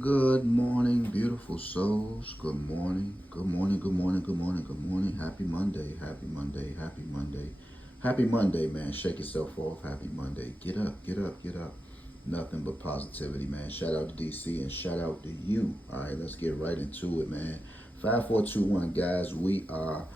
Good morning, beautiful souls. Good morning. Good morning. Good morning. Good morning. Good morning. Happy Monday. Happy Monday. Happy Monday. Happy Monday, man. Shake yourself off. Happy Monday. Get up. Get up. Get up. Nothing but positivity, man. Shout out to DC and shout out to you. All right, let's get right into it, man. 5421, guys. We are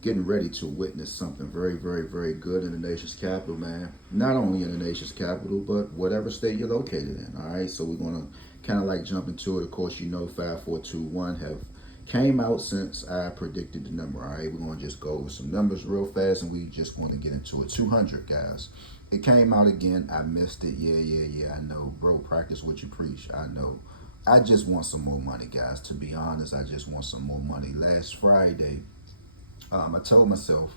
getting ready to witness something very, very, very good in the nation's capital, man. Not only in the nation's capital, but whatever state you're located in. All right, so we're gonna kind of like jump into it. Of course, you know, 5421 have came out since I predicted the number. All right, we're gonna just go over some numbers real fast, and we just want to get into it. 200, guys. It came out again. I missed it. Yeah. I know, bro. Practice what you preach. I know. I just want some more money, guys. To be honest, I just want some more money. Last Friday, I told myself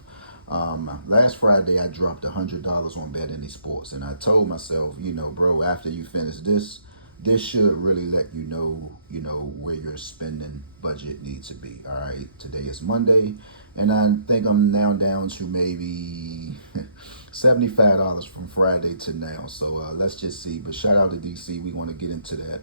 last Friday I dropped $100 on Bet Any Sports, and I told myself, bro, after you finish this, this should really let you know where your spending budget needs to be. All right, today is Monday, and I think I'm now down to maybe $75 from Friday to now. So let's just see. But shout out to DC. We want to get into that.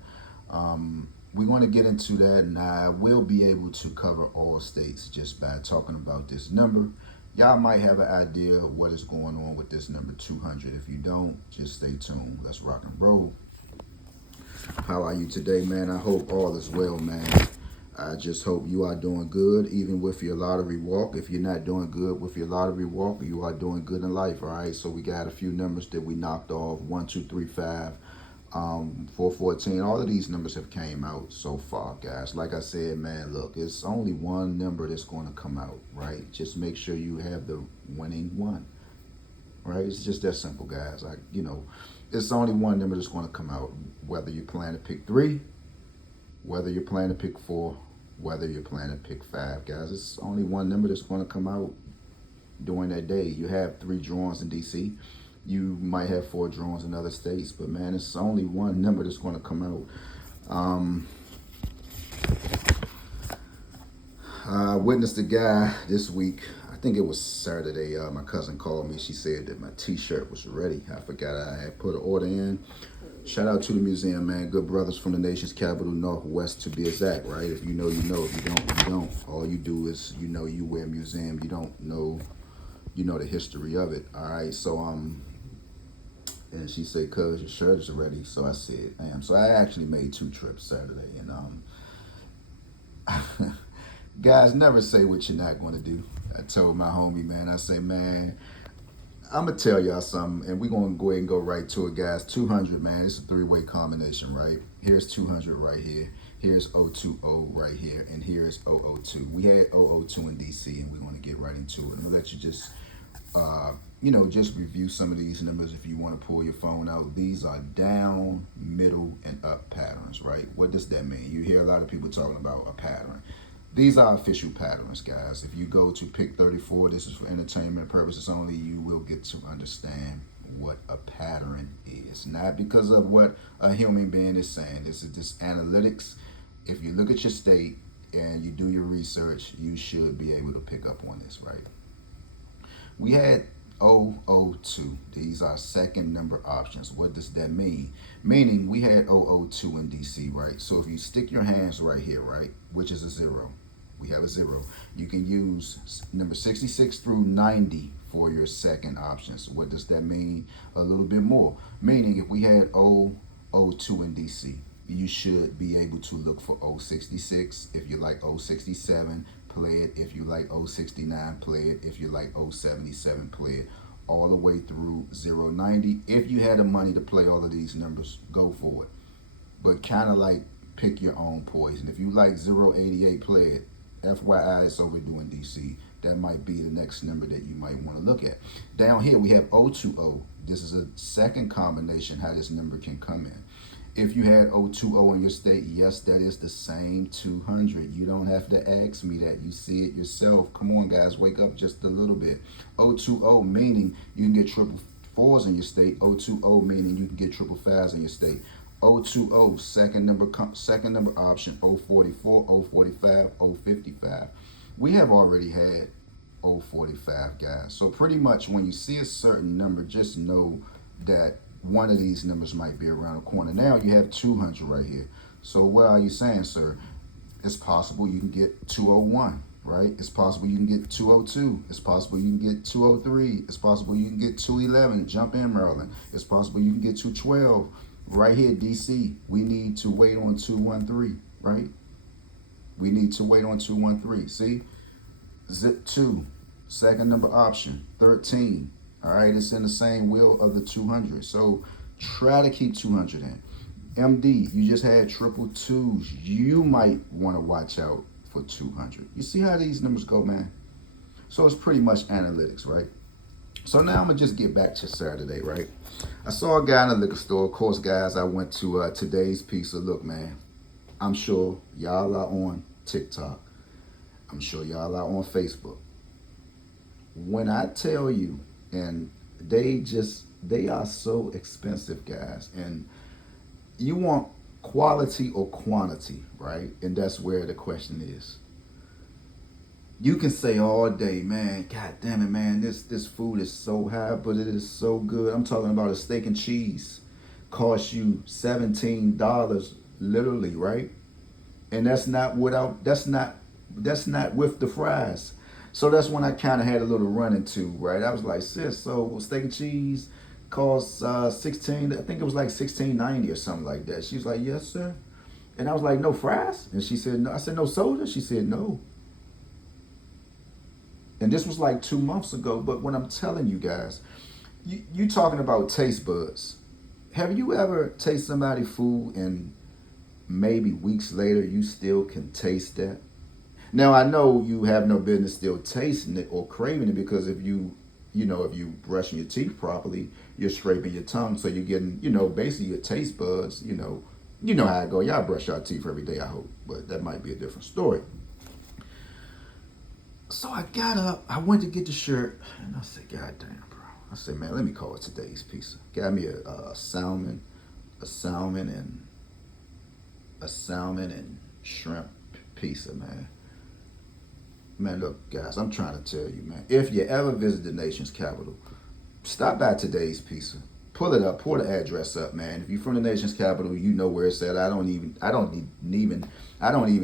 We want to get into that, and I will be able to cover all states just by talking about this number. Y'all might have an idea of what is going on with this number 200. If you don't, just stay tuned. Let's rock and roll. How are you today, man? I hope all is well, man. I just hope you are doing good, even with your lottery walk. If you're not doing good with your lottery walk, you are doing good in life, all right? So we got a few numbers that we knocked off, 1, 2, 3, 5. 414. All of these numbers have came out so far, guys. Like I said, man, look, it's only one number that's going to come out, right? Just make sure you have the winning one, right? It's just that simple, guys. It's only one number that's going to come out. Whether you plan to pick 3, whether you plan to pick 4, whether you plan to pick 5, guys. It's only one number that's going to come out during that day. You have 3 drawings in DC. You might have 4 drawings in other states, but man, it's only one number that's going to come out. I witnessed a guy this week. I think it was Saturday. My cousin called me. She said that my T-shirt was ready. I forgot I had put an order in. Shout out to the museum, man. Good brothers from the nation's capital, Northwest, to be exact, right? If you know, you know. If you don't, you don't. All you do is, you wear a museum. You don't know, the history of it. All right, so and she said, "Cuz your shirt is ready." So I said, "Damn." So I actually made 2 trips Saturday, and guys, never say what you're not going to do. I told my homie, man. I say, man, I'm gonna tell y'all something, and we're gonna go ahead and go right to it, guys. 200, man. It's a 3-way combination, right? Here's 200 right here. Here's 020 right here, and here's 002. We had 002 in DC, and we're gonna get right into it. And I'll let you just just review some of these numbers if you want to pull your phone out. These are down, middle, and up patterns, right? What does that mean? You hear a lot of people talking about a pattern. These are official patterns, guys. If you go to Pick 34, this is for entertainment purposes only, you will get to understand what a pattern is. Not because of what a human being is saying. This is just analytics. If you look at your state and you do your research, you should be able to pick up on this, right? We had 002. These are second number options. What does that mean? Meaning we had 002 in DC, right? So if you stick your hands right here, right, which is a 0, we have a 0. You can use number 66 through 90 for your second options. What does that mean? A little bit more. Meaning if we had 002 in DC, you should be able to look for 066. If you like 067, play it. If you like 069, play it. If you like 077, play it. All the way through 090. If you had the money to play all of these numbers, go for it. But kind of like pick your own poison. If you like 088, play it. FYI, it's overdue in DC. That might be the next number that you might want to look at. Down here, we have 020. This is a second combination how this number can come in. If you had 020 in your state, yes, that is the same 200. You don't have to ask me that. You see it yourself. Come on, guys, wake up just a little bit. 020 meaning you can get triple 4s in your state. 020 meaning you can get triple 5s in your state. 020 second number option. 044, 045, 055. We have already had 045, guys. So pretty much when you see a certain number, just know that one of these numbers might be around the corner. Now you have 200 right here. So what are you saying, sir? It's possible you can get 201, right? It's possible you can get 202. It's possible you can get 203. It's possible you can get 211. Jump in, Maryland. It's possible you can get 212. Right here, DC. We need to wait on 213, right? We need to wait on 213. See? Zip 2. Second number option. 13. All right, it's in the same wheel of the 200. So try to keep 200 in. MD, you just had triple twos. You might want to watch out for 200. You see how these numbers go, man? So it's pretty much analytics, right? So now I'm going to just get back to Saturday, right? I saw a guy in the liquor store. Of course, guys, I went to Today's Pizza. Look, man, I'm sure y'all are on TikTok. I'm sure y'all are on Facebook. When I tell you, and they are so expensive, guys, and you want quality or quantity, right? And that's where the question is. You can say all day, man, God damn it, man, this food is so high, but it is so good. I'm talking about a steak and cheese costs you $17 literally, right? And that's not with the fries. So that's when I kind of had a little run into, right? I was like, sis, so steak and cheese costs 16, I think it was like 16.90 or something like that. She was like, yes, sir. And I was like, no fries? And she said, no. I said, no soda? She said, no. And this was like 2 months ago. But when I'm telling you guys, you talking about taste buds. Have you ever tasted somebody's food and maybe weeks later you still can taste that? Now, I know you have no business still tasting it or craving it, because if you brushing your teeth properly, you're scraping your tongue, so you're getting, basically your taste buds, you know how it go. Y'all brush your teeth every day, I hope, but that might be a different story. So I got up, I went to get the shirt, and I said, God damn, bro. I said, man, let me call it Today's Pizza. Got me a salmon and shrimp pizza, man. Man, look, guys, I'm trying to tell you, man. If you ever visit the nation's capital, stop by Today's Pizza. Pull it up, pull the address up, man. If you're from the nation's capital, you know where it's at. I don't even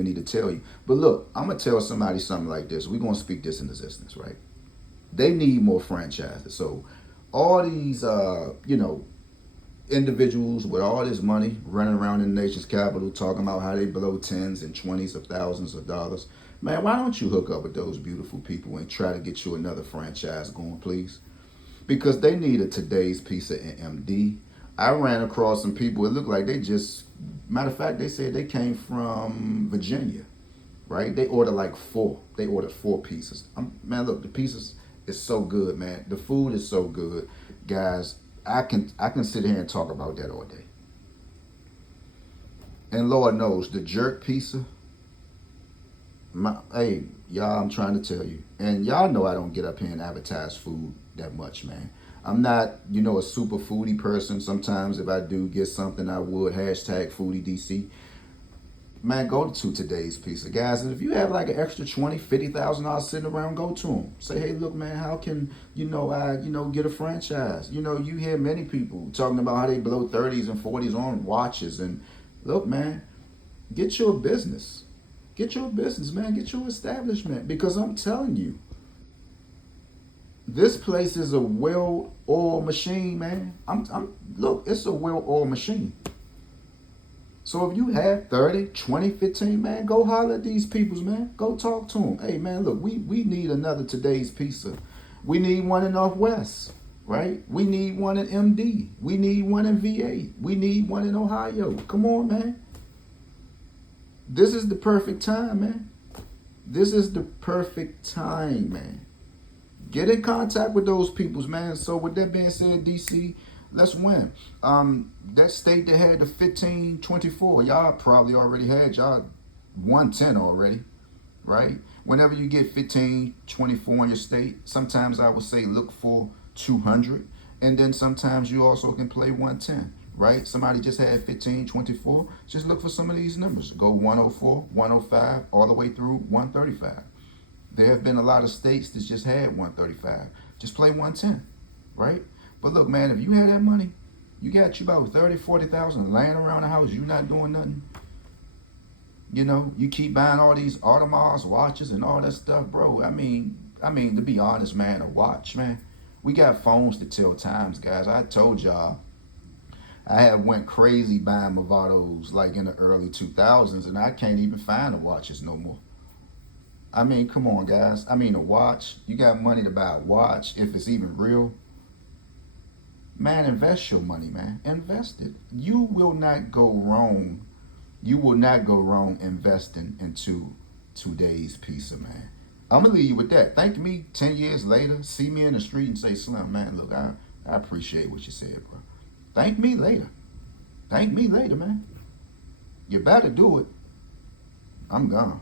need to tell you. But look, I'm gonna tell somebody something like this. We're gonna speak this into existence, right? They need more franchises. So all these, individuals with all this money running around in the nation's capital talking about how they blow tens and twenties of thousands of dollars. Man, why don't you hook up with those beautiful people and try to get you another franchise going, please? Because they need a Today's Pizza in MD. I ran across some people, it looked like matter of fact, they said they came from Virginia, right? They ordered like 4. They ordered 4 pizzas. Man, look, the pizzas is so good, man. The food is so good. Guys, I can sit here and talk about that all day. And Lord knows, the jerk pizza, hey, y'all, I'm trying to tell you. And y'all know I don't get up here and advertise food that much, man. I'm not, a super foodie person. Sometimes if I do get something, I would hashtag foodie DC. Man, go to Today's Pizza, guys. And if you have like an extra $20,000, $50,000 sitting around, go to them. Say, hey, look, man, how can, I get a franchise? You hear many people talking about how they blow 30s and 40s on watches. And look, man, get your business. Get your business, man. Get your establishment. Because I'm telling you, this place is a well-oiled machine, man. Look, it's a well-oiled machine. So if you have 30, 20, 15, man, go holler at these peoples, man. Go talk to them. Hey, man, look, we need another Today's Pizza. We need one in Northwest, right? We need one in MD. We need one in VA. We need one in Ohio. Come on, man. This is the perfect time, man. This is the perfect time, man. Get in contact with those peoples, man. So with that being said, DC, let's win. That state that had the 1524, y'all probably already had y'all 110 already, right? Whenever you get 1524 in your state, sometimes I would say look for 200, and then sometimes you also can play 110, right? Somebody just had 1524, just look for some of these numbers. Go 104, 105, all the way through 135. There have been a lot of states that just had 135. Just play 110, right? But look, man, if you had that money, you got you about 30, 40,000 laying around the house, you not doing nothing. You know, you keep buying all these Audemars watches and all that stuff, bro. I mean, to be honest, man, a watch, man. We got phones to tell times, guys. I told y'all I had went crazy buying Movados like in the early 2000s, and I can't even find the watches no more. I mean, come on, guys. I mean, a watch. You got money to buy a watch if it's even real. Man, invest your money, man. Invest it. You will not go wrong. You will not go wrong investing into today's pizza, man. I'm gonna leave you with that. Thank me 10 years later. See me in the street and say, Slim, man, look, I appreciate what you said, bro. Thank me later. Thank me later, man. You better do it. I'm gone.